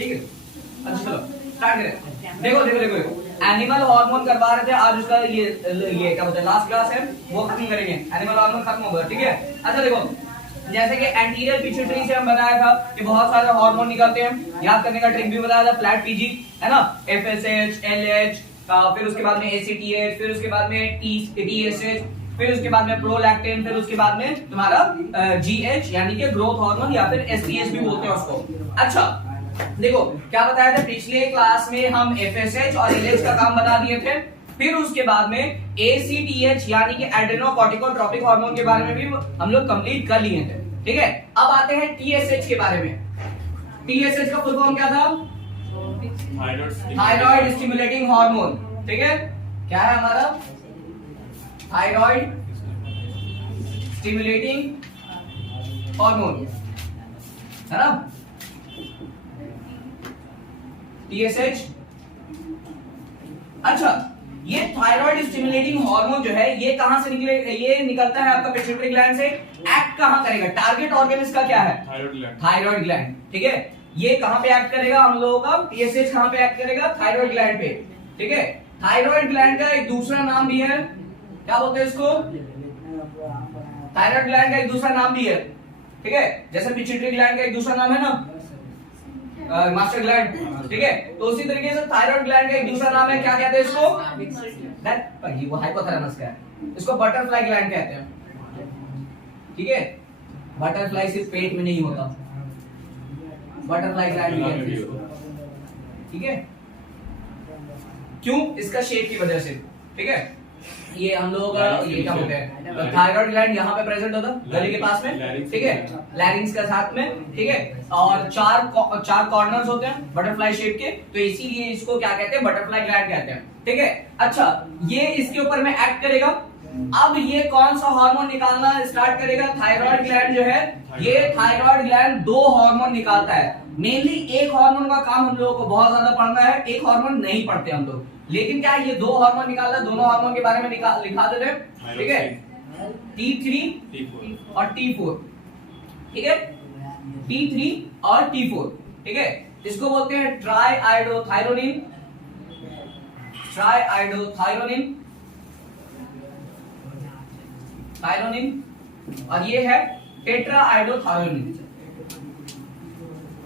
ठीक है। अच्छा चलो स्टार्ट करें। देखो देखो देखो एनिमल हार्मोन करवा रहे थे, आज उसका ये क्या बोलते हैं लास्ट क्लास है वो खत्म करेंगे, एनिमल हार्मोन खत्म होगा, ठीक है। अच्छा देखो जैसे कि एंटीरियर पिट्यूटरी से हम बताया था कि बहुत सारे हार्मोन निकलते हैं, याद करने का ट्रिक भी बताया था, फ्लैट पीजी है ना, एफएसएच, एलएच, फिर उसके बाद में एसीटीएच, फिर उसके बाद में टीएसएच, फिर उसके बाद में प्रोलैक्टिन, फिर उसके बाद में तुम्हारा जीएच यानी कि ग्रोथ हार्मोन या फिर एसटीएच भी बोलते हैं उसको। अच्छा देखो क्या बताया था पिछले क्लास में, हम एफएसएच और एलएच का काम बता दिए थे, फिर उसके बाद में एसीटीएच यानी कि एड्रेनोकॉर्टिकोट्रोपिक हार्मोन के बारे में भी हम लोग कंप्लीट कर लिए थे, ठीक है। अब आते हैं टीएसएच के बारे में। टीएसएच का फुल फॉर्म क्या था? थायराइड स्टिमुलेटिंग हार्मोन, ठीक है। क्या है हमारा? थायराइड स्टिमुलेटिंग हार्मोन, है ना, टीएसएच। अच्छा ये थायराइड स्टिमुलेटिंग हार्मोन जो है ये कहां से निकले, ये निकलता है आपका पिट्यूटरी ग्लैंड से। एक्ट कहां करेगा? टारगेट ऑर्गन इसका क्या है? थायराइड ग्लैंड, ठीक है। ये कहां पे एक्ट करेगा हम लोगों का? टीएसएच कहां पे एक्ट करेगा? थायराइड ग्लैंड पे, ठीक है। थायराइड ग्लैंड का एक दूसरा नाम भी है, क्या बोलते हैं इसको? थायराइड ग्लैंड का एक दूसरा नाम भी है, ठीक है। जैसे पिट्यूटरी ग्लैंड का एक दूसरा नाम है ना मास्टर ग्लैंड, ठीक है। तो उसी तरीके से थायराइड ग्लैंड का एक दूसरा नाम है, क्या कहते हैं इसको? वो हाइपोथैलेमस का है, इसको बटरफ्लाई ग्लैंड कहते हैं, ठीक है। बटरफ्लाई सिर्फ पेट में नहीं होता, बटरफ्लाई ग्लैंड भी कहते हैं इसको, ठीक है। क्यों? इसका शेप की वजह से, ठीक है। ये हम लोगों का ये क्या बोलते हैं, थायराइड ग्लैंड यहाँ पे प्रेजेंट होता गले के पास में, ठीक है, लैरिंग्स के साथ में, ठीक है। और चार कॉर्नर्स होते हैं बटरफ्लाई शेप के, तो इसीलिए इसको क्या कहते हैं? बटरफ्लाई ग्लैंड कहते हैं, ठीक है। अच्छा ये इसके ऊपर में एक्ट करेगा। अब ये कौन सा हार्मोन निकालना स्टार्ट करेगा? थायराइड ग्लैंड जो है ये थायराइड ग्लैंड दो हार्मोन निकालता है। मेनली एक हार्मोन का काम हम लोगों को बहुत ज्यादा पढ़ना है, एक हार्मोन नहीं पढ़ते हम लोग, लेकिन क्या ये दो हार्मोन निकालना, दोनों हार्मोन के बारे में लिखा देते हैं, ठीक है। T3 और T4, ठीक है, T3 और T4, ठीक है। इसको बोलते हैं ट्राइआइडोथायरोनिन, ट्राइआइडोथायरोनिन, थायरोनिन, और ये है टेट्राआइडोथायरोनिन,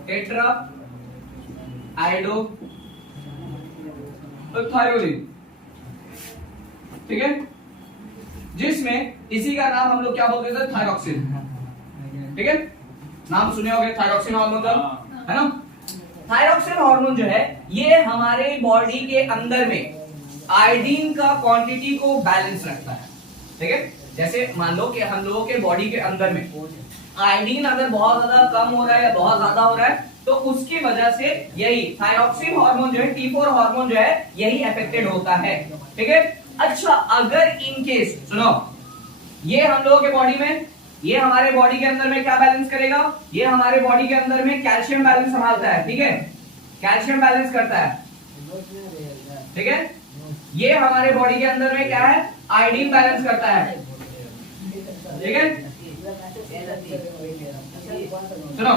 टेट्राआइडोथायरोनिन, ठीक है। जिसमें इसी का नाम हम लोग क्या बोलते थे? थायरॉक्सिन, ठीक है। नाम सुने होंगे थायरॉक्सिन हार्मोन का, है ना। थायरॉक्सिन हार्मोन जो है ये हमारे बॉडी के अंदर में आयोडीन का क्वांटिटी को बैलेंस रखता है, ठीक है। जैसे मान लो कि हम लोगों के बॉडी के अंदर में आयोडीन अगर बहुत ज्यादा कम हो रहा है या बहुत ज्यादा हो रहा है, तो उसकी वजह से यही थायरॉक्सिन हार्मोन जो है, T4 हार्मोन जो है, यही अफेक्टेड होता है, ठीक है। अच्छा अगर इन केस सुनो, ये हम लोगों के बॉडी में, ये हमारे बॉडी के अंदर में क्या बैलेंस करेगा? ये हमारे बॉडी के अंदर में कैल्शियम बैलेंस संभालता है, ठीक है, कैल्शियम बैलेंस करता है, ठीक है। ये हमारे बॉडी के अंदर में क्या है? आयोडीन बैलेंस करता है, ठीक है। सुनो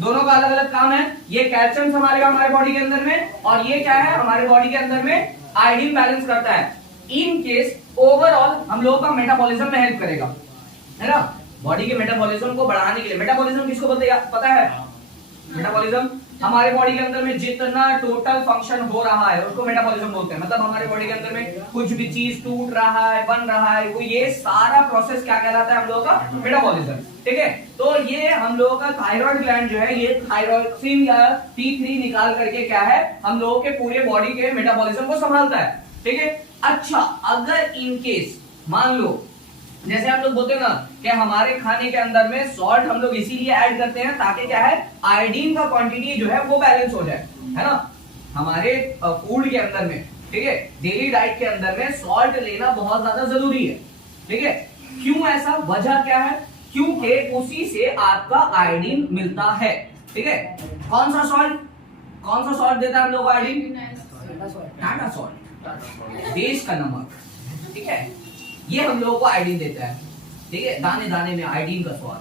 दोनों का अलग अलग काम है, ये कैल्शियम संभालेगा हमारे बॉडी के अंदर में, और ये क्या है? हमारे बॉडी के अंदर में आयोडीन बैलेंस करता है। इन केस ओवरऑल हम लोगों का मेटाबॉलिज्म में हेल्प करेगा, है ना। बॉडी के मेटाबॉलिज्म को बढ़ाने के लिए, मेटाबॉलिज्म किसको बोलते हैं पता है? मेटाबॉलिज्म हमारे बॉडी के अंदर में जितना टोटल फंक्शन हो रहा है उसको मेटाबॉलिज्म बोलते हैं। मतलब हमारे बॉडी के अंदर में कुछ भी चीज टूट रहा है, बन रहा है, वो ये सारा प्रोसेस क्या कहलाता है? हम लोगों का मेटाबॉलिज्म, ठीक है। तो ये हम लोगों का थायराइड ग्लैंड जो है, ये थायरॉक्सिन या T3 निकाल करके क्या है? हम लोगों के पूरे बॉडी के मेटाबॉलिज्म को संभालता है, ठीक है। अच्छा अगर इन केस मान लो, जैसे हम लोग बोलते हैं ना कि हमारे खाने के अंदर में सॉल्ट हम लोग इसीलिए ऐड करते हैं ताकि क्या है? आयोडीन का क्वांटिटी जो है वो बैलेंस हो जाए, है ना, हमारे फूड के अंदर में, ठीक है। डेली डाइट के अंदर में सॉल्ट लेना बहुत ज्यादा जरूरी है, ठीक है। क्यों ऐसा? वजह क्या है? क्योंकि उसी से आपका आयोडीन मिलता है, ठीक है। कौन सा सॉल्ट देता है हम लोग आयोडीन? टाटा सॉल्ट, देश का नमक, ठीक है, ये हम लोगों को आयोडीन देता है, ठीक है। दाने दाने में आयोडीन का स्वाद,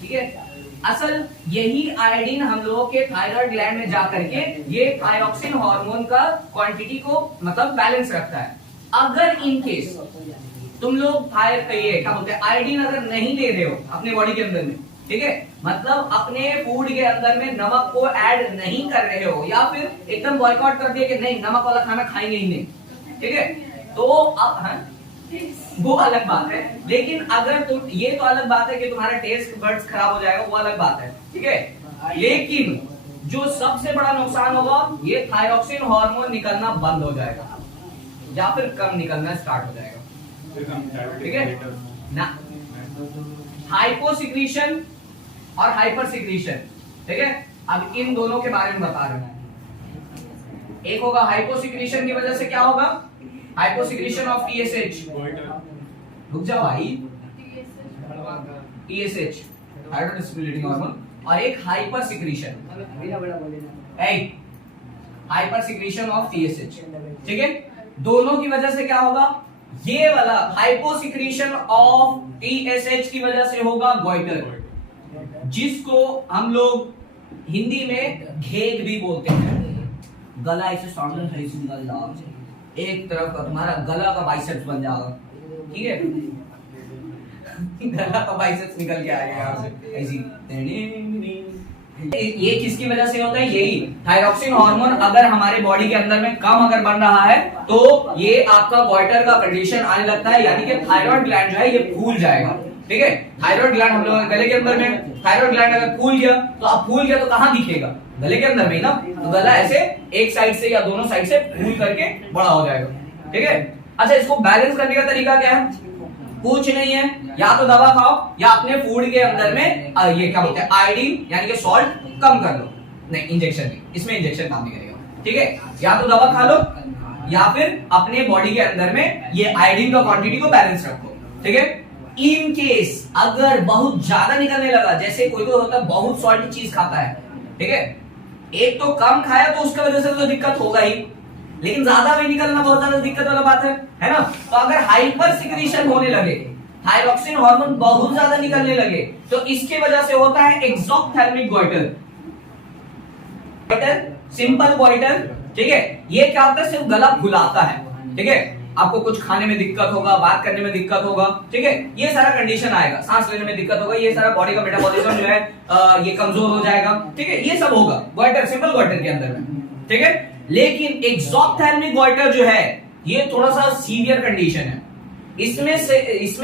ठीक है। असल यही आयोडीन हम लोगों के थायराइड ग्लैंड में जा करके ये थायरॉक्सिन हार्मोन का क्वांटिटी को मतलब बैलेंस रखता है। अगर इन केस तुम लोग क्या बोलते हैं आयोडीन अगर नहीं ले रहे हो अपने बॉडी के अंदर में, ठीक है, मतलब अपने फूड के अंदर में नमक को ऐड नहीं कर रहे हो या फिर एकदम बॉयकॉट कर दिया कि नहीं नमक वाला खाना खाएंगे ही नहीं, ठीक है, तो अब वो अलग बात है। लेकिन अगर तुम ये तो अलग बात है कि तुम्हारा टेस्ट बड्स खराब हो जाएगा, वो अलग बात है, ठीक है। लेकिन जो सबसे बड़ा नुकसान होगा ये थायरॉक्सिन हार्मोन निकलना बंद हो जाएगा या फिर कम निकलना स्टार्ट हो जाएगा, ठीक है ना। हाइपोसिक्रीशन और हाइपर सिक्रीशन, ठीक है। अब इन दोनों के बारे में बता रहे हैं। एक होगा हाइपोसिक्रीशन की वजह से क्या होगा, हाइपोसिक्रीशन ऑफ टीएसएच, रुक जाओ भाई, टीएसएच थायराइड स्टिमुलेटिंग हार्मोन, और एक hyper secretion, hyper secretion of TSH, ठीक है। दोनों की वजह से क्या होगा, ये वाला हाइपोसिक्रीशन ऑफ टीएसएच की वजह से होगा गोइटर, जिसको हम लोग हिंदी में घेग भी बोलते हैं। गला ऐसे सामने सही से निकल जाओ, एक तरफ का तुम्हारा गला का बाइसेप्स बन जाएगा, ठीक है, गला का बाइसेप्स निकल के आएगा यहाँ से ऐसी। ये किसकी वजह से होता है, यही थायरॉक्सिन हार्मोन अगर हमारे बॉडी के अंदर में कम अगर बन रहा है तो ये आपका गोइटर का कंडीशन आने लगता है, यानी कि थायराइड ग्लैंड जो है ये फूल जाएगा, ठीक है। थायराइड ग्लैंड हम लोग गले के अंदर में, थायराइड ग्लैंड अगर फूल गया तो अब फूल गया तो कहां दिखेगा, गले के अंदर में ना, तो गला ऐसे एक साइड से या दोनों साइड से फूल करके बड़ा हो जाएगा, ठीक है। अच्छा, इसको बैलेंस करने का तरीका क्या है, कुछ नहीं है, या तो दवा खाओ या अपने फूड के अंदर में ये क्या बोलते हैं आयोडीन यानी कि सॉल्ट कम कर लो, नहीं इंजेक्शन नहीं, इसमें इंजेक्शन काम नहीं करेगा, ठीक है। या तो दवा खा लो या फिर अपने बॉडी के अंदर में ये आयोडीन का क्वांटिटी को बैलेंस रखो, ठीक है। इन केस अगर बहुत ज्यादा निकलने लगा, जैसे कोई होता है बहुत सॉल्टी चीज खाता है, ठीक है, एक तो कम खाया तो उसकी वजह से तो दिक्कत होगा ही, लेकिन ज्यादा भी निकलना बहुत ज्यादा दिक्कत वाला बात है ना। तो अगर हाइपर सिक्रीशन होने लगे, थायरॉक्सिन हार्मोन बहुत ज्यादा निकलने लगे, तो इसकी वजह से होता है एक्सोथैल्मिक गोइटर, सिंपल गोइटर, ठीक है। ये क्या होता है, सिर्फ गला फुलाता है, ठीक है, आपको कुछ खाने में दिक्कत होगा, बात करने में दिक्कत होगा, ठीक है, ये सारा कंडीशन आएगा, सांस लेने में दिक्कत होगा, ये सारा बॉडी का मेटाबॉलिज्म जो है ये कमजोर हो जाएगा, ठीक है, ये सब होगा गोइटर, सिंपल गोइटर के अंदर में, ठीक है। लेकिन एक्सोथैल्मिक गोइटर जो है ये थोड़ा सा सीवियर कंडीशन है, इसमें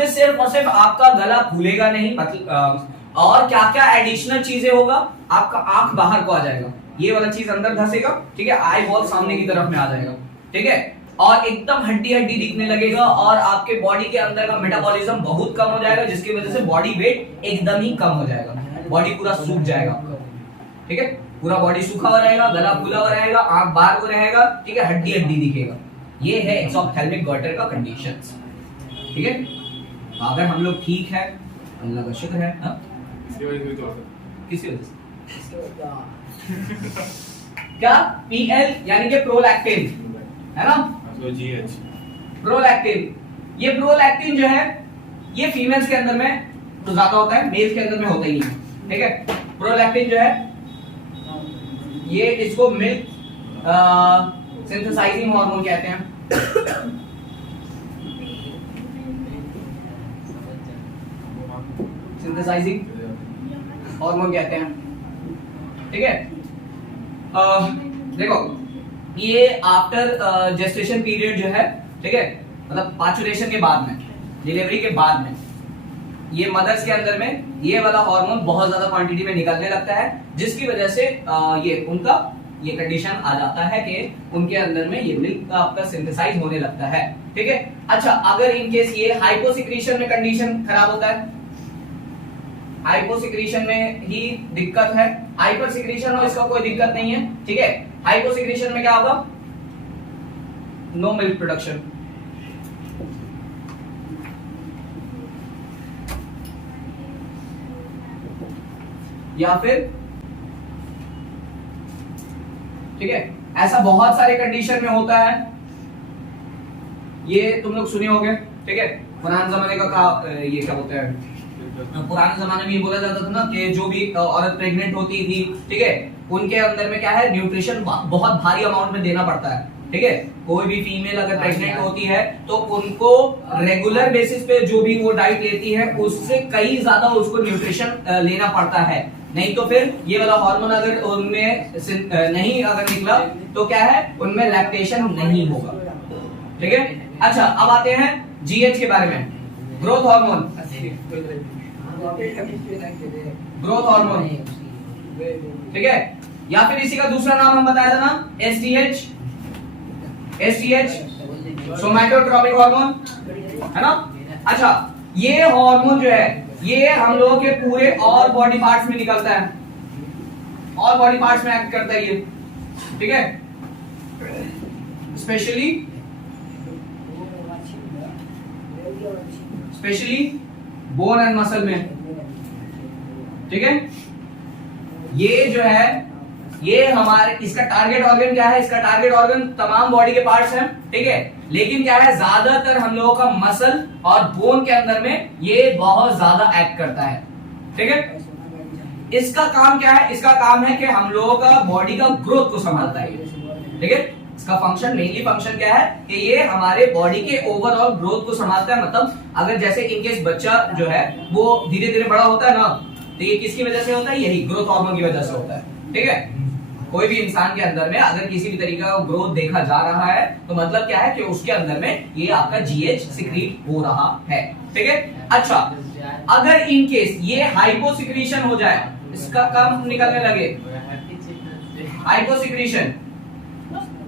सिर्फ और सिर्फ आपका गला फूलेगा नहीं, मतलब और क्या क्या एडिशनल चीजें होगा, आपका आंख बाहर को आ जाएगा, ये वाला चीज अंदर धंसेगा, ठीक है, आई बॉल सामने की तरफ में आ जाएगा, ठीक है, और एकदम हड्डी हड्डी दिखने लगेगा और आपके बॉडी के अंदर का मेटाबॉलिज्म बहुत कम हो जाएगा, जिसकी वजह से बॉडी वेट एकदम ही कम हो जाएगा, बॉडी पूरा सूख जाएगा आपका, ठीक है, पूरा बॉडी सूखा हुआ रहेगा, गला फूला हुआ रहेगा, आंख बाहर को रहेगा, ठीक है, हड्डी हड्डी दिखेगा। ये है एक्सोथैल्मिक गोइटर का कंडीशंस, ठीक है। तो अगर हम लोग ठीक है, अल्लाह का शुक्र है, किसी वजह से क्या पीएल यानी कि प्रोलैक्टिन है ना, प्रोलैक्टिन, ये प्रोलैक्टिन जो है ये फीमेल्स के अंदर में तो ज्यादा होता है, मेल्स के अंदर में होता ही नहीं, ठीक है। प्रोलैक्टिन जो है ये इसको मिल्क सिंथेसाइजिंग हार्मोन कहते हैं, सिंथेसाइजिंग हार्मोन कहते हैं, ठीक है। देखो ये आफ्टर जेस्टेशन पीरियड जो है, ठीक है, मतलब पाचुरेशन के बाद में, डिलीवरी के बाद में, ये मदर्स के अंदर में ये वाला हार्मोन बहुत ज्यादा क्वांटिटी में निकलने लगता है, जिसकी वजह से ये उनका ये कंडीशन आ जाता है कि उनके अंदर में ये मिल्क का आपका सिंथेसाइज होने लगता है, ठीक है। अच्छा, अगर इन केस ये हाइपोसिक्रीशन में कंडीशन खराब होता है, हाइपोसिक्रीशन में ही दिक्कत है, हाइपर सिक्रीशन हो इसका कोई दिक्कत नहीं है, ठीक है। हाइपोसिक्रीशन में क्या होगा, नो मिल्क प्रोडक्शन, या फिर, ठीक है, ऐसा बहुत सारे कंडीशन में होता है, ये तुम लोग सुने होंगे, ठीक है, पुराने जमाने का ये क्या बोलते हैं पुराने जमाने में ये बोला जाता था ना कि जो भी औरत प्रेग्नेंट होती थी, ठीक है, उनके अंदर में क्या है, न्यूट्रिशन बहुत भारी अमाउंट में देना पड़ता है, ठीक है। कोई भी फीमेल अगर प्रेग्नेंट होती है तो उनको रेगुलर बेसिस पे जो भी वो डाइट लेती है उससे कई ज्यादा उसको न्यूट्रिशन लेना पड़ता है, नहीं तो फिर ये वाला हार्मोन अगर उनमें नहीं अगर निकला तो क्या है, उनमें लैक्टेशन नहीं होगा, ठीक है। अच्छा, अब आते हैं जीएच के बारे में, ग्रोथ हार्मोन, ग्रोथ हार्मोन, ठीक है, या फिर इसी का दूसरा नाम हम बताया था ना, एसटीएच, एसटीएच सोमैटोट्रोपिक हार्मोन, है ना। अच्छा, ये हार्मोन जो है ये हम लोगों के पूरे और बॉडी पार्ट्स में निकलता है, और बॉडी पार्ट्स में एक्ट करता है ये, ठीक है, स्पेशली बोन एंड मसल में, ठीक है। ये जो है ये हमारे, इसका टारगेट ऑर्गन क्या है, इसका टारगेट ऑर्गन तमाम बॉडी के पार्ट्स हैं, ठीक है, लेकिन क्या है, ज्यादातर हम लोगों का मसल और बोन के अंदर में ये बहुत ज्यादा एक्ट करता है, ठीक है। इसका काम क्या है, इसका काम है कि हम लोगों का बॉडी का ग्रोथ को संभालता है, ठीक है। इसका फंक्शन, मेनली फंक्शन क्या है कि ये हमारे बॉडी के ओवरऑल ग्रोथ को संभालता है। मतलब अगर जैसे इनकेस बच्चा जो है वो धीरे धीरे बड़ा होता है ना, तो ये किसकी वजह से होता है, यही ग्रोथ हार्मोन की वजह से होता है, ठीक है। कोई भी इंसान के अंदर में अगर किसी भी तरीके का ग्रोथ देखा जा रहा है तो मतलब क्या है कि उसके अंदर में ये आपका जीएच सिक्रीट हो रहा है, ठीक है। अच्छा, अगर इन केस ये हाइपोसिक्रीशन हो जाए, इसका कम निकलने लगे, हाइपोसिक्रीशन,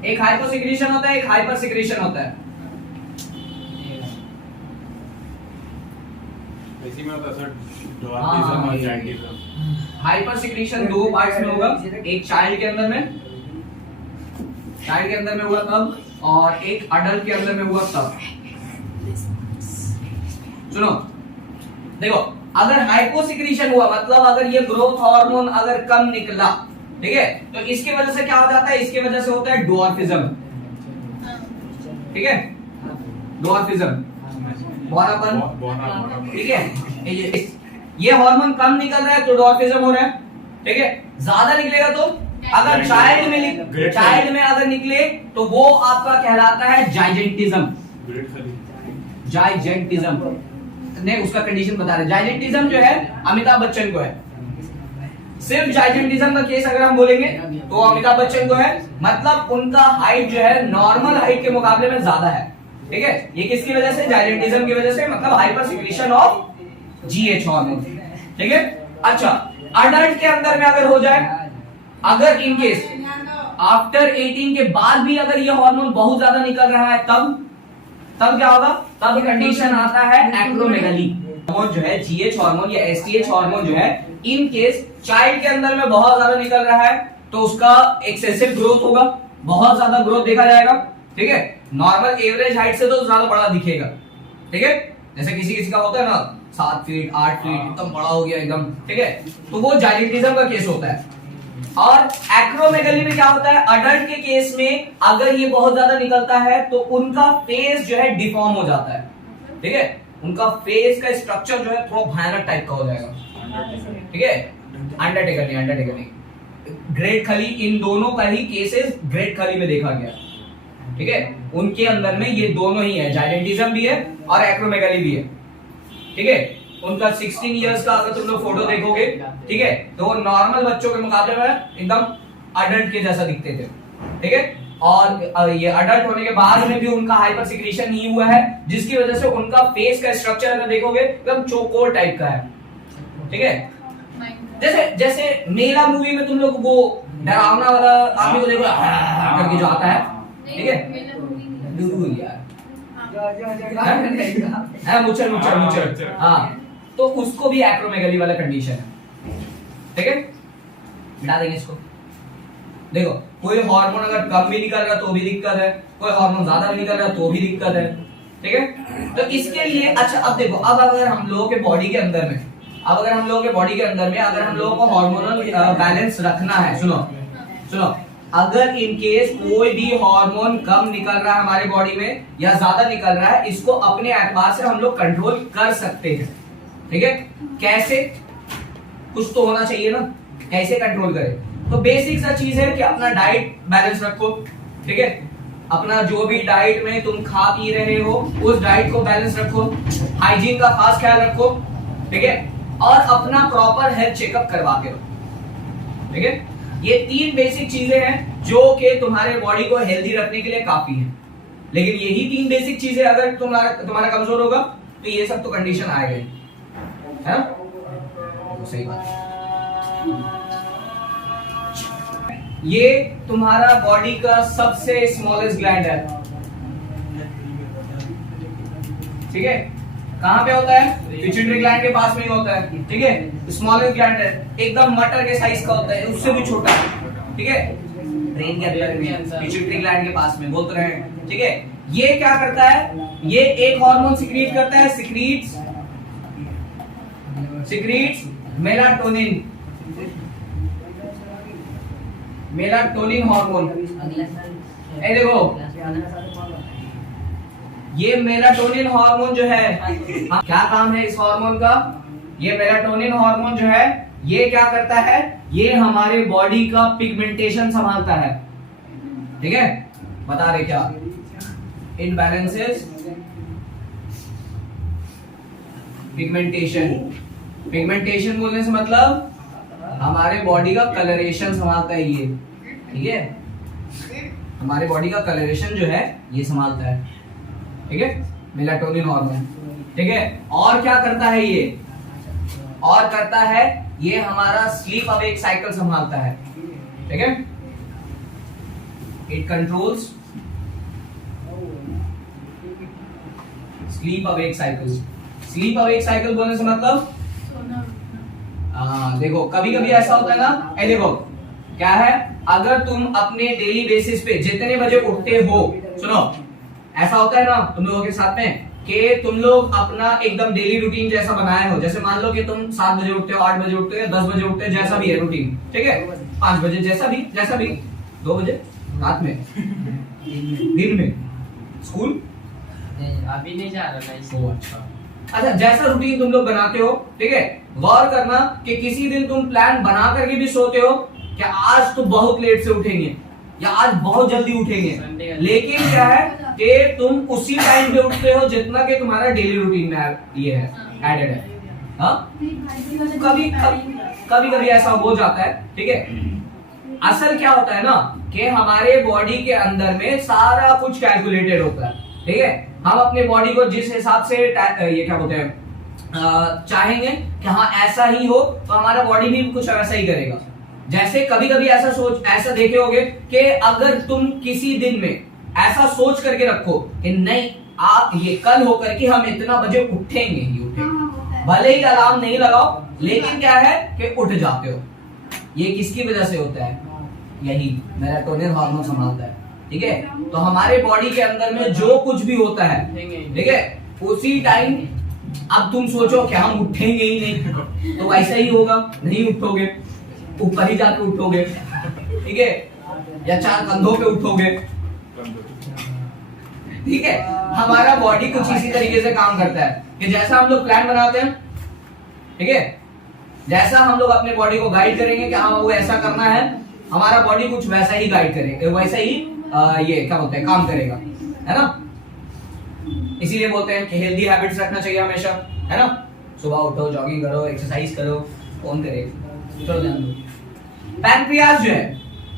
एक हाइपोसिक्रीशन होता है, एक हाइपर सिक्रीशन होता है। इसी में होता है सर, डॉर्फिज्म और जैंटिज्म। हाइपर सिक्रीशन दो पार्ट्स में होगा, एक चाइल्ड के अंदर में, चाइल्ड के अंदर में हुआ तब, और एक अडल्ट के अंदर में हुआ तब। सुनो, देखो, अगर हाइपोसिक्रीशन हुआ मतलब अगर ये ग्रोथ हार्मोन अगर कम निकला, ठीक है, तो इसकी वजह से क्या हो जाता है, इसकी वजह से होता है डॉर्फिज्म, ठीक है, डॉर्फिज्म, बौनापन, ठीक है। ये हार्मोन कम निकल रहा है तो डॉर्फिज्म हो रहा है, ठीक है। ज्यादा निकलेगा तो, अगर चाइल्ड में अगर निकले तो वो आपका कहलाता है जाइजेंटिज्म, जाइजेंटिज्म ने उसका कंडीशन बता रहे। जाइजेंटिज्म जो है अमिताभ बच्चन को है, सिर्फ जाइजेंटिज्म का केस अगर हम बोलेंगे तो अमिताभ बच्चन को है, मतलब उनका हाइट जो है नॉर्मल हाइट के मुकाबले में ज्यादा है, ठीक है। ये किसकी वजह से, जाइजेंटिज्म की वजह से, मतलब hyper secretion of GH hormone, ठीक है। अच्छा, अडल्ट के अंदर में अगर हो जाए, अगर इन केस आफ्टर 18 के बाद भी अगर ये हार्मोन बहुत ज्यादा निकल रहा है, तब क्या होगा, तब कंडीशन आता है एक्रोमेगाली। हार्मोन जो है जीएच हार्मोन या एसटीएच हार्मोन जो है, इन केस चाइल्ड के अंदर में बहुत ज्यादा निकल रहा है तो उसका एक्सेसिव ग्रोथ होगा, बहुत ज्यादा ग्रोथ देखा जाएगा, ठीक है। नॉर्मल एवरेज हाइट से तो ज्यादा बड़ा दिखेगा, ठीक है। जैसे किसी किसी का होता है ना 7 फीट 8 फीट एकदम बड़ा हो गया एकदम, ठीक है, तो वो जाइजेंटिज्म का केस होता है। और एक्रोमेगाली में क्या होता है, अडल्ट के केस में अगर ये बहुत ज्यादा निकलता है तो उनका फेस जो है डिफॉर्म हो जाता है, ठीक है, उनका फेस का स्ट्रक्चर जो है थोड़ा भयानक टाइप का हो जाएगा, ठीक है। अंडरटेकर नहीं, ग्रेट खली, इन दोनों का ही केसेस ग्रेट खली में देखा गया, ठीक है। उनके अंदर में ये दोनों ही है, जाइजेंटिज्म भी है और एक्रोमेगाली भी है, ठीक है। उनका 16 इयर्स का अगर तुम लोग फोटो देखोगे, ठीक है, तो वो नॉर्मल बच्चों के मुकाबले में एकदम अडल्ट के जैसा दिखते थे, ठीक है। और ये अडल्ट होने के बाद में भी उनका हाइपर सिक्रीशन नहीं हुआ है, जिसकी वजह से उनका फेस का स्ट्रक्चर अगर देखोगे एकदम चौकोर टाइप का है, ठीक है। जैसे मेरा मूवी में तुम लोग वो डरावना वाला आदमी को देखो करके जो आता है, ठीक है, मुचर, हाँ, तो उसको भी एक्रोमेगाली वाला कंडीशन है, ठीक है। हटा देंगे इसको। देखो, कोई हार्मोन अगर कम भी निकल रहा तो भी दिक्कत है, कोई हार्मोन ज्यादा भी निकल रहा तो भी दिक्कत है, ठीक है। तो इसके लिए अच्छा, अब देखो, अब अगर हम लोगों के बॉडी के अंदर में अगर हम लोगों को हार्मोनल बैलेंस रखना है, सुनो, अगर इन केस कोई भी हार्मोन कम निकल रहा है हमारे बॉडी में या ज्यादा निकल रहा है, इसको अपने एतबार से हम लोग कंट्रोल कर सकते हैं, ठीक है, कैसे, कुछ तो होना चाहिए ना, कैसे कंट्रोल करें? तो बेसिक सा चीज है कि अपना डाइट बैलेंस रखो, ठीक है, अपना जो भी डाइट में तुम खा पी रहे हो उस डाइट को बैलेंस रखो, हाइजीन का खास ख्याल रखो, ठीक है, और अपना प्रॉपर हेल्थ चेकअप करवा के रखो, ठीक है। ये 3 बेसिक चीजें हैं जो कि तुम्हारे बॉडी को हेल्दी रखने के लिए काफी है। लेकिन यही 3 बेसिक चीजें अगर तुम्हारा कमजोर होगा तो ये सब तो कंडीशन आएगा ही, है ना? तो सही बात है। ये तुम्हारा बॉडी का सबसे स्मॉलेस्ट ग्लैंड है, ठीक है, कहां पे होता है? पिट्यूटरी ग्लैंड के पास में ही होता है, ठीक है, स्मॉलेस्ट ग्लैंड है, एकदम मटर के साइज का होता है, उससे भी छोटा, ठीक है, ब्रेन के अंदर में पिट्यूटरी ग्लैंड के पास में बोलते रहे, ठीक है। ये क्या करता है? ये एक हार्मोन सिक्रीट करता है, सिक्रीट्स मेलाटोनिन, मेलाटोनिन हार्मोन। ए देखो, ये मेलाटोनिन हार्मोन जो है, क्या काम है इस हार्मोन का? ये मेलाटोनिन हार्मोन जो है ये क्या करता है? ये हमारे बॉडी का पिगमेंटेशन संभालता है, ठीक है। बता रहे क्या? इनबैलेंसेस पिगमेंटेशन, पिगमेंटेशन बोलने से मतलब हमारे बॉडी का कलरेशन संभालता है ये, ठीक है, हमारे बॉडी का कलरेशन जो है ये संभालता है, ठीक है, मेलाटोनिन हार्मोन, ठीक है। और क्या करता है ये? और करता है ये हमारा स्लीप अवेक साइकिल संभालता है, ठीक है। It controls sleep awake cycle. Sleep awake cycle बोलने से मतलब देखो कभी कभी ऐसा होता है ना, देखो क्या है, अगर तुम अपने डेली बेसिस पे जितने बजे उठते हो, सुनो, ऐसा होता है ना तुम लोगों के साथ में कि तुम लोग अपना एकदम डेली रूटीन जैसा बनाए हो, जैसे मान लो कि तुम 7 बजे उठते हो, 8 बजे उठते हो, 10 बजे उठते हो, जैसा भी है रूटीन, ठीक है, 5 बजे, जैसा भी 2 बजे रात में, दिन में, स्कूल अभी नहीं जा रहा है। अच्छा, जैसा रूटीन तुम लोग बनाते हो, ठीक है, गौर करना कि किसी दिन तुम प्लान बना करके भी सोते हो कि आज तो बहुत लेट से उठेंगे या आज बहुत जल्दी उठेंगे, लेकिन क्या है कि तुम उसी टाइम पे उठते हो जितना कि तुम्हारा डेली रूटीन में ये है, एडेड है। हाँ, कभी ऐसा हो जाता है, ठीक है। असल क्या होता है ना कि हमारे बॉडी के अंदर में सारा कुछ कैलकुलेटेड होता है, ठीक है। हम अपने बॉडी को जिस हिसाब से ये क्या बोलते हैं चाहेंगे कि हाँ ऐसा ही हो, तो हमारा बॉडी भी कुछ वैसा ही करेगा। जैसे कभी कभी ऐसा देखे होगे कि अगर तुम किसी दिन में ऐसा सोच करके रखो कि नहीं आप ये कल होकर के हम इतना बजे उठेंगे ही उठेंगे, भले ही अलार्म नहीं लगाओ, लेकिन क्या है कि उठ जाते हो। ये किसकी वजह से होता है? यही मेलाटोनिन हार्मोन संभालता है, ठीक है। तो हमारे बॉडी के अंदर में जो कुछ भी होता है, ठीक है, उसी टाइम अब तुम सोचो कि हम उठेंगे ही नहीं, तो वैसा ही होगा, नहीं उठोगे, ऊपर ही जाके उठोगे, ठीक है, या 4 कंधों पे उठोगे, ठीक है। हमारा बॉडी कुछ इसी तरीके से काम करता है कि जैसा हम लोग प्लान बनाते हैं, ठीक है, जैसा हम लोग अपने बॉडी को गाइड करेंगे कि हाँ वो ऐसा करना है, हमारा बॉडी कुछ वैसा ही गाइड करेगा, वैसा ही ये क्या बोलते हैं काम करेगा, है ना। इसीलिए बोलते हैं कि हेल्दी हैबिट्स रखना चाहिए हमेशा, है ना। सुबह उठो, जॉगिंग करो, एक्सरसाइज करो, कौन करे, चलो ध्यान दो। पैनक्रियाज जो है,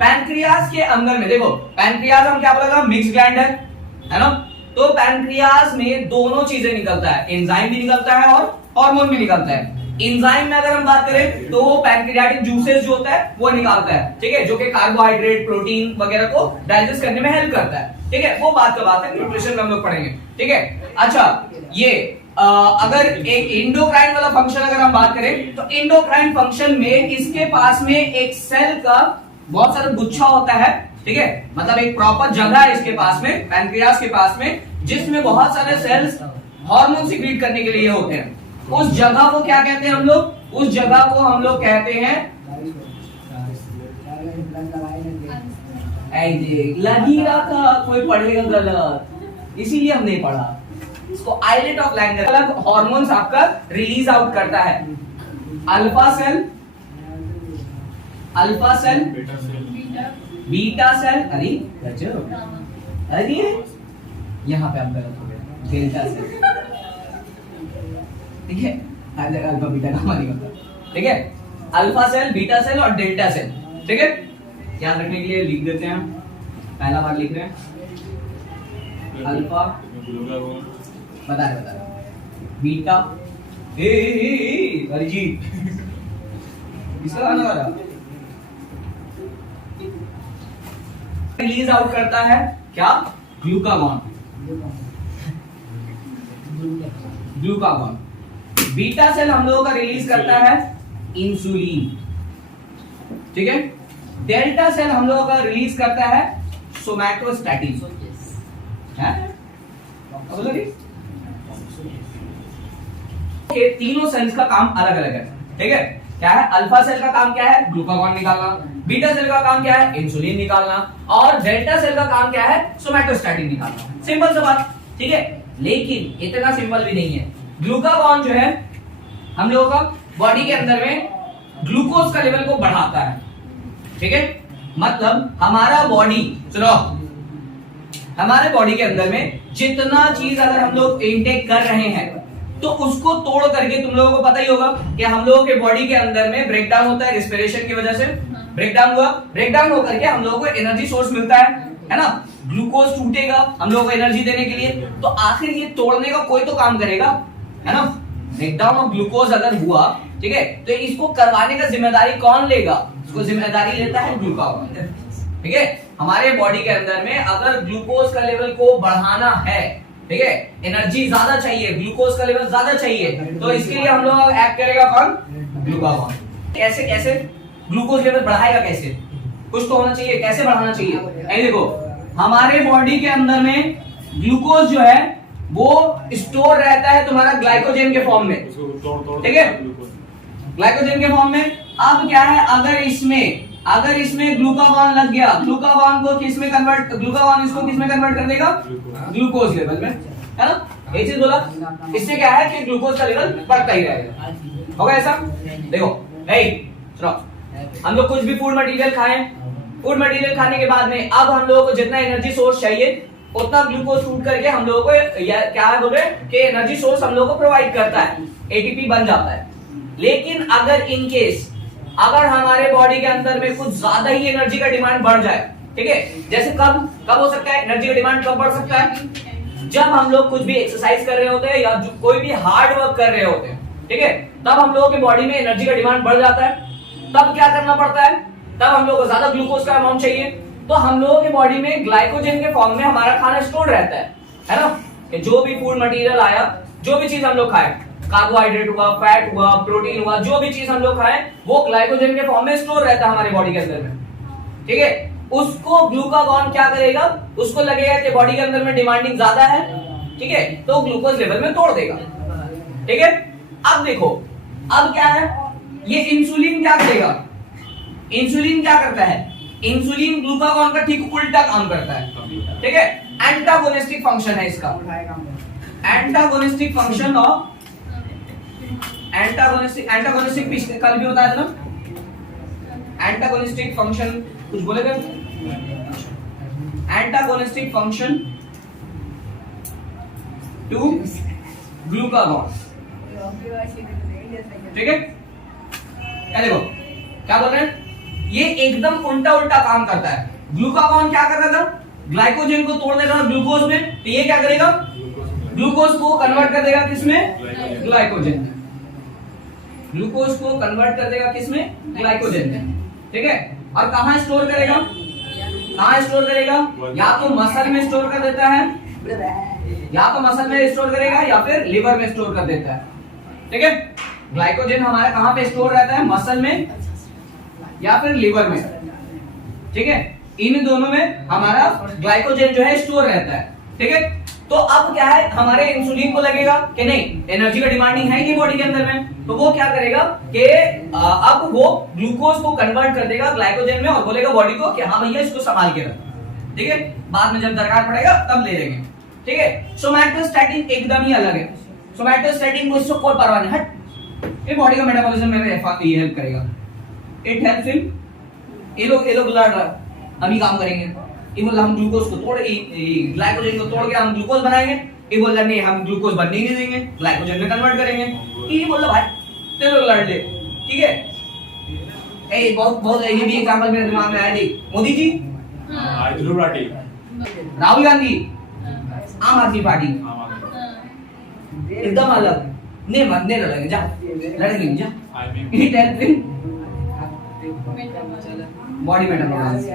पैनक्रियाज के अंदर में देखो, पैनक्रियाज हम क्या बोला था, मिक्स ग्लैंड है ना। तो पैनक्रियाज में दोनों चीजें निकलता है, एंजाइम भी निकलता है और हार्मोन भी निकलता है। एंजाइम में अगर हम बात करें तो वो पैनक्रियाटिक जूसेस जो होता है वो निकालता है, ठीक है, जो कि कार्बोहाइड्रेट, प्रोटीन वगैरह को डाइजेस्ट करने में हेल्प करता है, ठीक है। वो बात का बात है, न्यूट्रिशन में हम लोग पढ़ेंगे, ठीक है। अच्छा, ये अगर एक इंडोक्राइन वाला फंक्शन अगर हम बात करें तो इंडोक्राइन फंक्शन में इसके पास में एक सेल का बहुत सारा गुच्छा होता है, ठीक है, मतलब एक प्रॉपर जगह है इसके पास में, पैनक्रियाज के पास में, जिसमें बहुत सारे सेल्स हार्मोन सिक्रीट करने के लिए होते हैं। उस जगह को क्या कहते हैं हम लोग? उस जगह को हम लोग कहते हैं, लग ही रहा था कोई पढ़ेगा गलत, इसीलिए हम नहीं पढ़ा, इसको आइलेट ऑफ लैंगर अलग हार्मोन्स आपका रिलीज आउट करता है। अल्फा सेल, बेटा सेल, बीटा सेल, अरे यहाँ पे आप गलत हो गए, डेल्टा सेल, ठीक है, अल्फा बीटा गामा नहीं होता, ठीक है, अल्फा सेल, बीटा सेल और डेल्टा सेल, ठीक है। याद रखने के लिए लिख देते हैं, पहला बार लिख रहे हैं अल्फा, बता रहे बीटा, अरिजीत इसका गाना वाला रिलीज आउट करता है क्या, ग्लूकागॉन, ग्लूकागॉन। बीटा सेल हम लोगों का रिलीज करता है इंसुलिन, ठीक है। डेल्टा सेल हम लोगों का रिलीज करता है सोमैटोस्टैटिन, ये तीनों सेल्स का काम अलग अलग है, ठीक है। क्या है, अल्फा सेल का काम क्या है, ग्लूकागॉन निकालना, बीटा सेल का काम क्या है, इंसुलिन निकालना, और डेल्टा सेल का काम क्या है, सोमैटोस्टैटिन निकालना। सिंपल सा बात, ठीक है। लेकिन इतना सिंपल भी नहीं है। ग्लूकागॉन जो है हम लोगों का बॉडी के अंदर में ग्लूकोज का लेवल को बढ़ाता है, ठीक है। मतलब हमारा बॉडी, सुनो, हमारे बॉडी के अंदर में जितना चीज अगर हम लोग इनटेक कर रहे हैं तो उसको तोड़ करके, तुम लोगों को पता ही होगा कि हम लोगों के बॉडी के अंदर में ब्रेकडाउन होता है रेस्पिरेशन की वजह से, ब्रेकडाउन हुआ, ब्रेकडाउन होकर के हम लोगों को एनर्जी सोर्स मिलता है ना। ग्लूकोज टूटेगा हम लोगों को एनर्जी देने के लिए, तो आखिर ये तोड़ने का कोई तो काम करेगा, है ना। ब्रेकडाउन ऑफ ग्लूकोज अगर हुआ, ठीक है, तो इसको करवाने का जिम्मेदारी कौन लेगा, इसको जिम्मेदारी लेता है ग्लूकागॉन, ठीक है। हमारे बॉडी के अंदर में अगर ग्लूकोज का लेवल को बढ़ाना है, ठीक है, एनर्जी ज्यादा चाहिए, ग्लूकोज का लेवल ज्यादा चाहिए, तो इसके लिए हम लोग एक्ट करेगा कौन, ग्लूकागॉन। कैसे कैसे ग्लूकोज लेवल बढ़ाएगा, कैसे, कुछ तो होना चाहिए, कैसे बढ़ाना चाहिए। ऐसे देखो, हमारे बॉडी के अंदर में ग्लूकोज जो है वो स्टोर रहता है तुम्हारा ग्लाइकोजन के फॉर्म में, ठीक है, ग्लाइकोजन के फॉर्म में। अब क्या है, अगर इसमें ग्लूकागॉन लग गया, ग्लूकागॉन को किस में कन्वर्ट, ग्लूकागॉन इसको किस में कन्वर्ट कर देगा, ग्लूकोज लेवल में, है ना। ये चीज बोला, इससे क्या है कि ग्लूकोज का लेवल बढ़ता ही रहेगा, होगा ऐसा। देखो सुनो, हम लोग कुछ भी फूड मटेरियल खाएं, फूड मटेरियल खाने के बाद में अब हम लोगों को जितना एनर्जी सोर्स चाहिए उतना ग्लूकोज टूट करके हम लोगों को क्या बोल रहे हैं कि एनर्जी सोर्स हम लोगों को प्रोवाइड करता है, एटीपी बन जाता है। लेकिन अगर इन केस अगर हमारे बॉडी के अंदर में कुछ ज्यादा ही एनर्जी का डिमांड बढ़ जाए, ठीक है, जैसे कब हो सकता है एनर्जी का डिमांड कब बढ़ सकता है, जब हम लोग कुछ भी एक्सरसाइज कर रहे होते हैं या कोई भी हार्ड वर्क कर रहे होते हैं, ठीक है, तब हम लोगों की बॉडी में एनर्जी का डिमांड बढ़ जाता है। तब क्या करना पड़ता है, तब हम लोग को ज्यादा ग्लूकोज का अमाउंट चाहिए, तो हम लोगों की बॉडी में ग्लाइकोजन के फॉर्म में हमारा खाना स्टोर रहता है ना, कि जो भी फूड मटेरियल आया, जो भी चीज हम लोग खाए, कार्बोहाइड्रेट हुआ, फैट हुआ, प्रोटीन हुआ, जो भी चीज हम लोग खाएं वो ग्लाइकोजन के फॉर्म में स्टोर रहता है हमारे बॉडी के अंदर में, ठीक है। उसको ग्लूकागॉन क्या करेगा, उसको लगेगा कि बॉडी के अंदर में डिमांडिंग ज्यादा है, ठीक है, तो ग्लूकोज लेवल में तोड़ देगा, ठीक है। अब देखो, अब क्या है, ये इंसुलिन क्या करेगा, इंसुलिन क्या करता है, इंसुलिन ग्लूकागॉन का ठीक उल्टा काम करता है, ठीक है। एंटागोनिस्टिक फंक्शन है इसका, एंटागोनिस्टिक फंक्शन ऑफ एंटागोनिस्टिक कल भी बताया था ना, एंटागोनिस्टिक फंक्शन कुछ बोलेगा, एंटागोनिस्टिक फंक्शन टू ग्लूकागॉन, ठीक है। क्या देखो क्या बोल रहे हैं, ये एकदम उल्टा काम करता है। ग्लूकागॉन क्या कर रहा था, ग्लाइकोजन को तोड़ देगा ग्लूकोज में, तो ये क्या करेगा, ग्लूकोज को कन्वर्ट कर देगा किसमें, ग्लाइकोजन में, ग्लूकोज को कन्वर्ट कर देगा किसमें, ग्लाइकोजन में, ठीक है। और कहां स्टोर करेगा, कहां स्टोर करेगा, या तो मसल में स्टोर कर देता है, या तो मसल में स्टोर करेगा या फिर लिवर में स्टोर कर देता है, ठीक है। ग्लाइकोजन हमारा कहां पे स्टोर रहता है, मसल में या फिर लिवर में, ठीक है। इन दोनों में हमारा ग्लाइकोजन जो है स्टोर रहता है, ठीक है। तो अब क्या है, हमारे इंसुलिन को लगेगा कि नहीं एनर्जी का डिमांडिंग है कि बॉडी के अंदर में, तो वो क्या करेगा कि अब वो ग्लूकोज को कन्वर्ट कर देगा ग्लाइकोजन में और बोलेगा बॉडी को कि हाँ भैया इसको संभाल के रख, ठीक है। बाद में जब दरकार पड़ेगा तब ले लेंगे, ठीक है। सोमैटोस्टैटिन एकदम ही अलग है। सोमैटोस्टैटिन को इससे कोई परवाह नहीं, हट ये बॉडी का मेटाबॉलिज्म में ये हेल्प करेगा। इट हेल्प्स इन ये लोग लड़ रहा हम ही काम करेंगे, ये बोला हम ग्लूकोज को तोड़ ग्लाइकोजन को तोड़ के हम ग्लूकोज बनाएंगे, ये बोला नहीं हम ग्लूकोज बनने ही नहीं देंगे, ग्लाइकोजन में कन्वर्ट करेंगे। ये बोला भाई ते लोग लड़ ले, ठीक है। ए बहुत ये भी एग्जांपल मेरे दिमाग में आया, देख मोदी जी, ध्रुव राठी, राहुल गांधी, आम आदमी पार्टी, एकदम अलग नहीं मरने लड़ेंगे, जा लड़ेंगे जा। It help in body metabolism.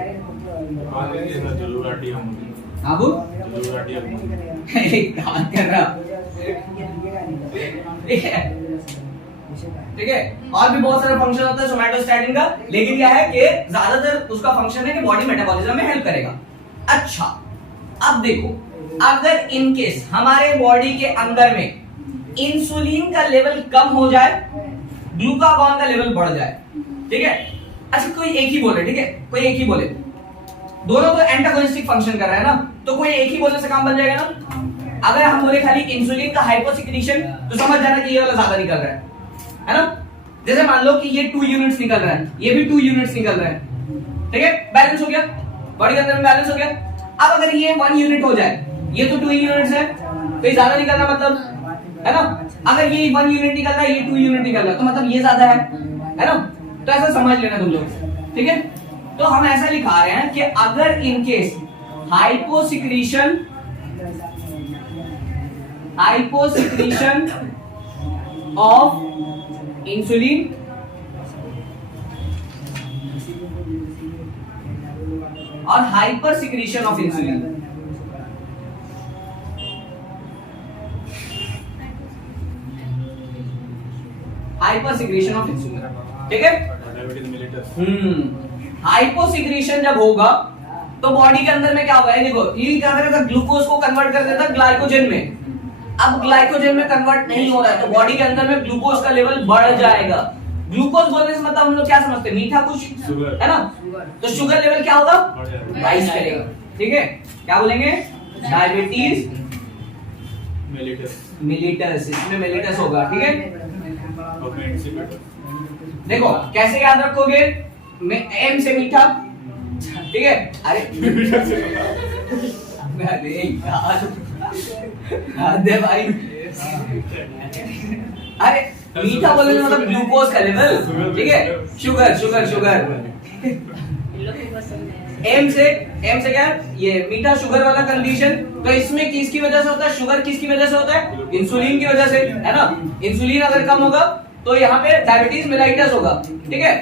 Dhruv Rathee हम अब ध्रुव राठी हम काम कर रहा, ठीक है। और भी बहुत सारे फंक्शन होता है सोमैटोस्टैटिन का, लेकिन क्या है कि ज्यादातर उसका फंक्शन है कि बॉडी मेटाबॉलिज्म में हेल्प करेगा। अच्छा अब देखो, अगर इन केस हमारे बॉडी के अंदर में इंसुलिन का लेवल कम हो जाए, ग्लूकागॉन का लेवल बढ़ जाए, ठीक है। अच्छा कोई एक ही बोले, ठीक है, कोई एक ही बोले, दोनों तो एंटागोनिस्टिक फंक्शन कर रहा है ना, तो कोई एक ही बोलने से काम बन जाएगा ना। अगर हम बोले खाली इंसुलिन का हाइपोसिक्रीशन, तो समझ जाना कि ये वाला ज्यादा निकल रहा है ना। जैसे मान लो कि ये 2 यूनिट्स निकल रहा है, ये भी 2 यूनिट्स निकल रहा है, ठीक है, बैलेंस हो गया, बॉडी के अंदर में बैलेंस हो गया। अब अगर ये 1 यूनिट हो जाए, ये तो 2 यूनिट्स है, तो ये ज्यादा निकल रहा मतलब, है ना। अगर ये 1 यूनिट निकल रहा है, ये 2 यूनिट निकल रहा है, तो मतलब ये ज्यादा है ना। तो ऐसा समझ लेना तुम लोग, ठीक है। तो हम ऐसा लिखा रहे हैं कि अगर in case hyposecretion of insulin और hyper secretion of insulin, hyper secretion of insulin, ठीक है। हाइपोसिक्रीशन जब होगा तो बॉडी के अंदर में क्या होगा, देखो ये क्या करेगा, ग्लूकोज को कन्वर्ट कर देता ग्लाइकोजन में। अब ग्लाइकोजन में कन्वर्ट नहीं हो रहा है, तो बॉडी के अंदर में ग्लूकोज का लेवल बढ़ जाएगा। ग्लूकोज बोलने से मतलब हम लोग क्या समझते हैं, मीठा कुछ है ना, तो शुगर लेवल क्या होगा, राइज करेगा, ठीक है। क्या बोलेंगे, डायबिटीज मिलिटस, इसमें मिलिटस होगा, ठीक है। देखो कैसे याद रखोगे, एम से मीठा, ठीक है। अरे दे भाई, अरे मीठा बोलने मतलब ग्लूकोज का लेवल, ठीक है। शुगर एम से क्या है, ये मीठा शुगर वाला कंडीशन। तो इसमें किसकी वजह से होता है, शुगर किसकी वजह से होता है, इंसुलिन की वजह से, है ना। इंसुलिन अगर कम होगा तो यहाँ पे डायबिटीज मेलाइटस होगा, ठीक है।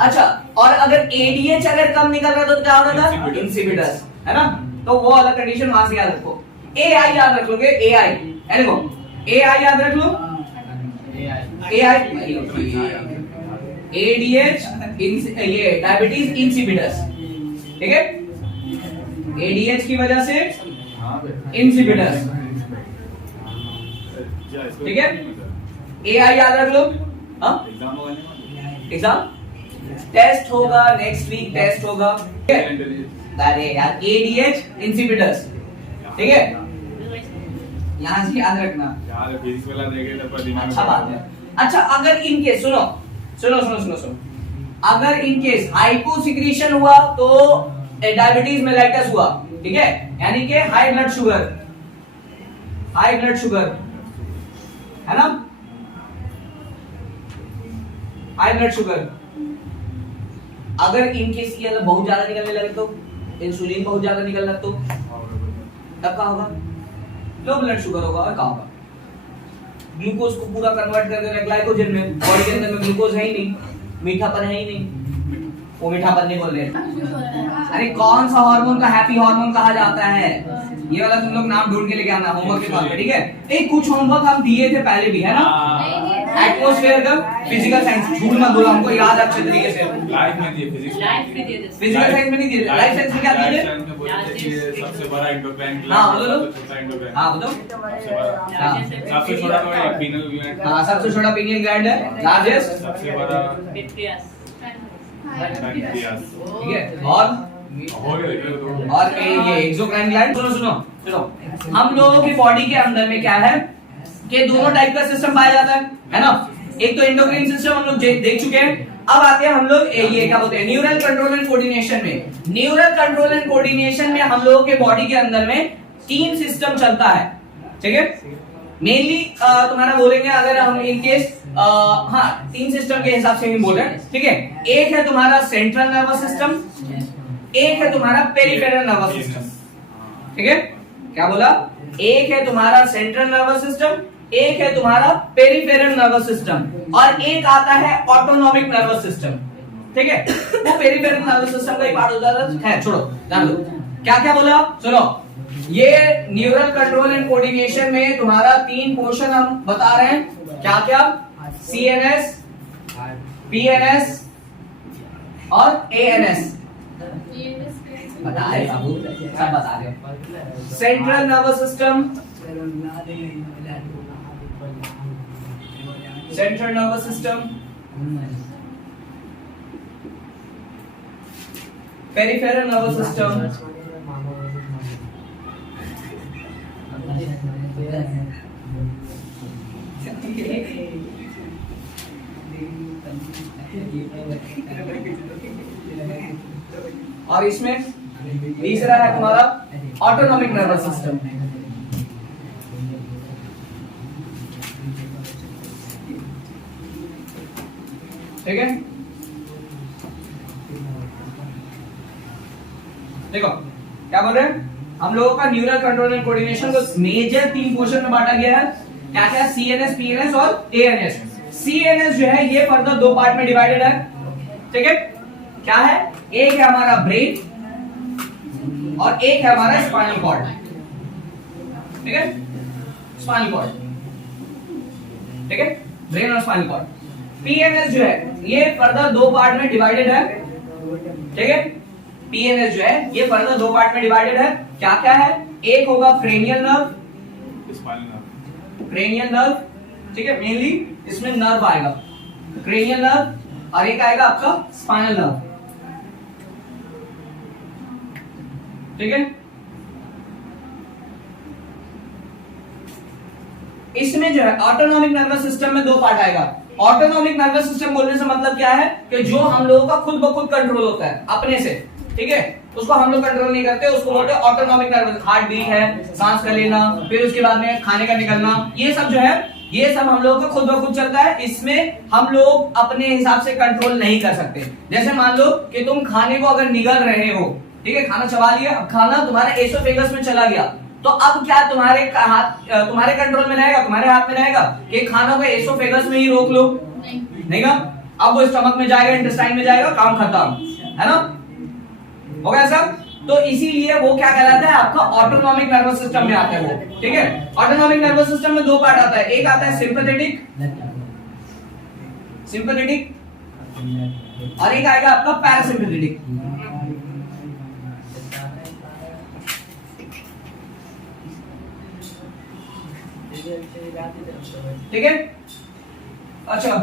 अच्छा, और अगर एडीएच अगर कम निकल रहा है तो क्या हो रहा था, इंसिपिडस, है ना। तो वो वाला कंडीशन वहां से याद रखो। एआई याद रख लोगे, एआई देखो, एआई याद रख लो, एआई एडीएच, ये डायबिटीज इंसिपिडस, ठीक है। एडीएच की वजह से इंसिपिडस, ठीक है। एआई याद रख लो, एग्जाम टेस्ट होगा नेक्स्ट वीक, टेस्ट होगा, अरे यार एडीएच इंसिपिडस, ठीक है। यहां से याद रखना, फिजिक्स वाला देखे तो दिमाग में अच्छा बात है। अच्छा अगर इन केस सुनो, अगर इन केस हाइपोसिक्रीशन हुआ तो डायबिटीज मेलाइटस हुआ, ठीक है, यानी कि हाई ब्लड शुगर, है ना, हाई ब्लड शुगर। अगर इन केस ये बहुत ज्यादा निकलने लगे तो, इंसुलिन बहुत ज्यादा निकलने लगे तो तब क्या होगा, लो ब्लड शुगर होगा। और क्या होगा, ग्लूकोज को पूरा कन्वर्ट कर देना ग्लाइकोजन में, बॉडी के अंदर में ग्लूकोज है ही नहीं, मीठापन है ही नहीं, वो मीठापन नहीं बोल रहे। अरे कौन सा हार्मोन का हैप्पी हार्मोन कहा जाता है, ये वाला तुम लोग नाम ढूंढ के लेके आना होमवर्क के तौर पे, ठीक है। एक कुछ होमवर्क हम दिए थे पहले भी, है ना, एटमॉस्फेयर का, फिजिकल साइंस, झूठ मत बोलो, हमको याद है अच्छे तरीके से। लाइफ में दिए, फिजिकल साइंस में नहीं दिए, लाइफ साइंस में क्या दिए थे, सबसे बड़ा एंडोक्राइन ग्लैंड, हाँ बोलो, एंडोक्राइन, हाँ बताओ, सबसे छोटा तो है पीनल ग्लैंड, हाँ सबसे छोटा पीनियल ग्लैंड है, लार्जेस्ट सबसे बड़ा पेट्रियास, ठीक है। और हो गया, और ये एक्सोक्राइन ग्लैंड, सुनो हम लोगों की बॉडी के अंदर में क्या है कि दोनों टाइप का सिस्टम पाया जाता है ना। एक तो एंडोक्राइन सिस्टम हम लोग देख चुके हैं। अब आते हैं हम लोग ये क्या बोलते हैं न्यूरल कंट्रोल एंड कोऑर्डिनेशन में। न्यूरल कंट्रोल एंड कोऑर्डिनेशन में हम लोगों के बॉडी के अंदर में 3 सिस्टम चलता है, ठीक है। मेनली तुम्हारा बोलेंगे अगर हम इन केस 3 सिस्टम के हिसाब से ही बोल रहे हैं, ठीक है। एक है तुम्हारा सेंट्रल नर्वस सिस्टम, एक है तुम्हारा पेरिफेरल नर्वस सिस्टम, ठीक है। क्या बोला? एक है तुम्हारा सेंट्रल नर्वस सिस्टम, एक है तुम्हारा पेरिफेरल नर्वस सिस्टम, और एक आता है ऑटोनॉमिक नर्वस सिस्टम, ठीक है। वो पेरिफेरल नर्वस सिस्टम का ही पार्ट होता है, छोड़ो जान लो। क्या क्या बोला सुनो। ये न्यूरल कंट्रोल एंड कोऑर्डिनेशन में तुम्हारा 3 पोर्शन हम बता रहे हैं। क्या क्या? सीएनएस, पीएनएस और एएनएस। बता रहे बाबू, सब बता रहे। Central nervous system, central nervous system, peripheral nervous system, और इसमें तीसरा है तुम्हारा ऑटोनॉमिक नर्वस सिस्टम। ठीक है, देखो क्या बोल रहे हैं हम लोगों का न्यूरल कंट्रोल एंड कोऑर्डिनेशन को मेजर 3 पोर्शन में बांटा गया है। क्या क्या? सीएनएस, पीएनएस और एएनएस। सीएनएस जो है ये फर्दर 2 पार्ट में डिवाइडेड है, ठीक है। क्या है? एक है हमारा ब्रेन और एक है हमारा स्पाइनल कॉर्ड, ठीक है। स्पाइनल कॉर्ड, ठीक है, ब्रेन और स्पाइनल कॉर्ड। पीएनएस जो है ये फर्दर 2 पार्ट में डिवाइडेड है, ठीक है। पीएनएस जो है ये फर्दर 2 पार्ट में डिवाइडेड है। क्या क्या है? एक होगा क्रेनियल नर्व, क्रेनियल नर्व, ठीक है। मेनली इसमें नर्व आएगा, क्रेनियल नर्व, और एक आएगा आपका स्पाइनल नर्व, ठीक है। इसमें जो है ऑटोनॉमिक नर्वस सिस्टम में 2 पार्ट आएगा। ऑटोनॉमिक नर्वस सिस्टम बोलने से मतलब क्या है कि जो हम लोगों का खुद ब खुद कंट्रोल होता है अपने से, ठीक है। उसको हम लोग कंट्रोल नहीं करते, उसको बोलते हैं ऑटोनॉमिक नर्वस। हार्ट बीट है, सांस का लेना, फिर उसके बाद में खाने का निकलना, ये सब जो है ये सब हम लोगों का खुद ब खुद चलता है। इसमें हम लोग अपने हिसाब से कंट्रोल नहीं कर सकते। जैसे मान लो कि तुम खाने को अगर निगल रहे हो, ठीक है, खाना चबा लिया, अब खाना तुम्हारे एसोफेगस में चला गया, तो अब क्या तुम्हारे तुम्हारे कंट्रोल में रहेगा, तुम्हारे हाथ में रहेगा कि खाना को एसोफेगस में ही रोक लो? नहीं ना। अब वो स्टमक में जाएगा, इंटेस्टाइन में जाएगा, काम खत्म, है ना। हो गया सब। तो इसीलिए वो क्या कहलाता है आपका ऑटोनॉमिक नर्वस सिस्टम में आता है वो, ठीक है। ऑटोनॉमिक नर्वस सिस्टम में 2 पार्ट आता है। एक आता है सिंपैथेटिक, सिंपैथेटिक, और एक आएगा आपका पैरासिम्पैथेटिक। ठीक है। अच्छा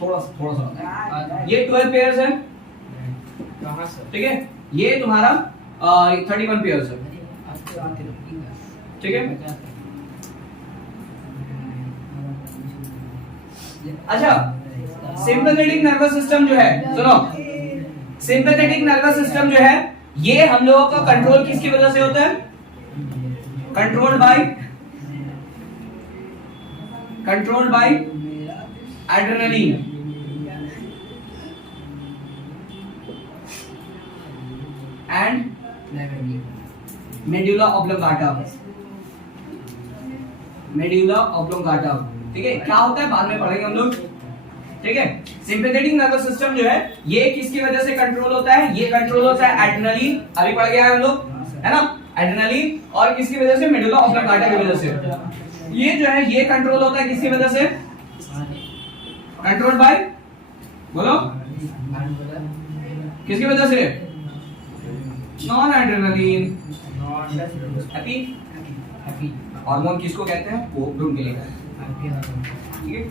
थोड़ा सा ये 12 पेयर्स है, ठीक है। ये तुम्हारा 31 पेयर्स है, ठीक है। अच्छा, सिंपैथेटिक नर्वस सिस्टम जो है, सुनो, सिंपैथेटिक नर्वस सिस्टम जो है ये हम लोगों का कंट्रोल किसकी वजह से होता है? Controlled by adrenaline and medulla oblongata, medulla oblongata, ठीक है। क्या होता है बाद में पढ़ेंगे हम लोग, ठीक है। सिंपैथेटिक नर्वस सिस्टम जो है ये किसकी वजह से कंट्रोल होता है? ये कंट्रोल होता है एड्रेनलिन, अभी पढ़ गया है हम लोग, है ना। एड्रेनलिन, और किसकी वजह से? मेडुला ऑब्लोंगाटा की वजह से। ये जो है ये कंट्रोल होता है किसकी वजह से? कंट्रोल बाय, बोलो किसकी वजह से? Non adrenaline. Happy, happy hormone किसको कहते हैं? वो ढूंढ के लेकर, ठीक है।